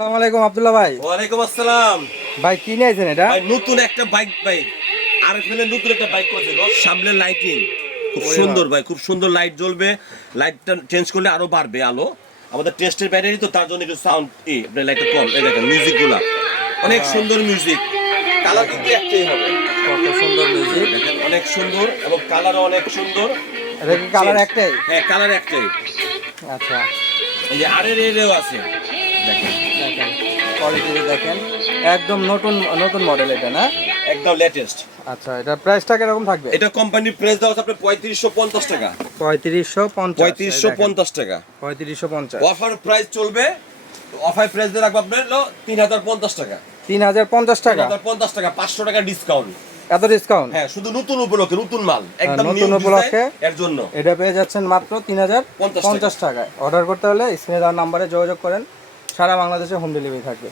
আসসালামু আলাইকুম আব্দুল্লাহ ভাই। ওয়ালাইকুম আসসালাম। ভাই কি নিয়েছেন এটা? ভাই নতুন একটা বাইক ভাই। আরএফএল এর নতুন একটা বাইক করছে। সামনে লাইটিং খুব ওরে সুন্দর বাবা। ভাই, খুব সুন্দর লাইট জ্বলবে। লাইটটা চেঞ্জ করলে আরো বাড়বে আলো। আমাদের টেস্টের ব্যাটারি তো তার জন্য একটু সাউন্ড আপনার লাইটটা কম। এই দেখেন মিউজিকগুলো অনেক সুন্দর মিউজিক। কালার কিন্তু একটাই হবে। কত সুন্দর মিউজিক। দেখেন অনেক সুন্দর এবং কালারও অনেক সুন্দর। এটা কি কালার একটাই? হ্যাঁ কালার একটাই। আচ্ছা এই যে আরের এরও আছে দেখেন। দেখেন কোয়ালিটি দেখেন, একদম নতুন নতুন মডেল এটা না? একদম লেটেস্ট। আচ্ছা এটা প্রাইসটা কিরকম থাকবে? এটা কোম্পানির প্রাইস দেওয়া আছে আপনার 3550 টাকা। 3550 3550 টাকা 3550 অফার প্রাইস চলবে। অফার প্রাইস দিয়ে রাখবো আপনার হলো 3050 টাকা। 3050 টাকা 3050 টাকা 500 টাকা ডিসকাউন্ট। এত ডিসকাউন্ট? হ্যাঁ শুধু নতুন উপলক্ষে, নতুন মাল একদম নতুন নিউ উপলক্ষে এর জন্য এটা পেয়ে যাচ্ছেন মাত্র 3050 টাকায়। অর্ডার করতে হলে স্ক্রিনে দেওয়া নাম্বারে যোগাযোগ করেন, সারা বাংলাদেশে হোম ডেলিভারি থাকবে।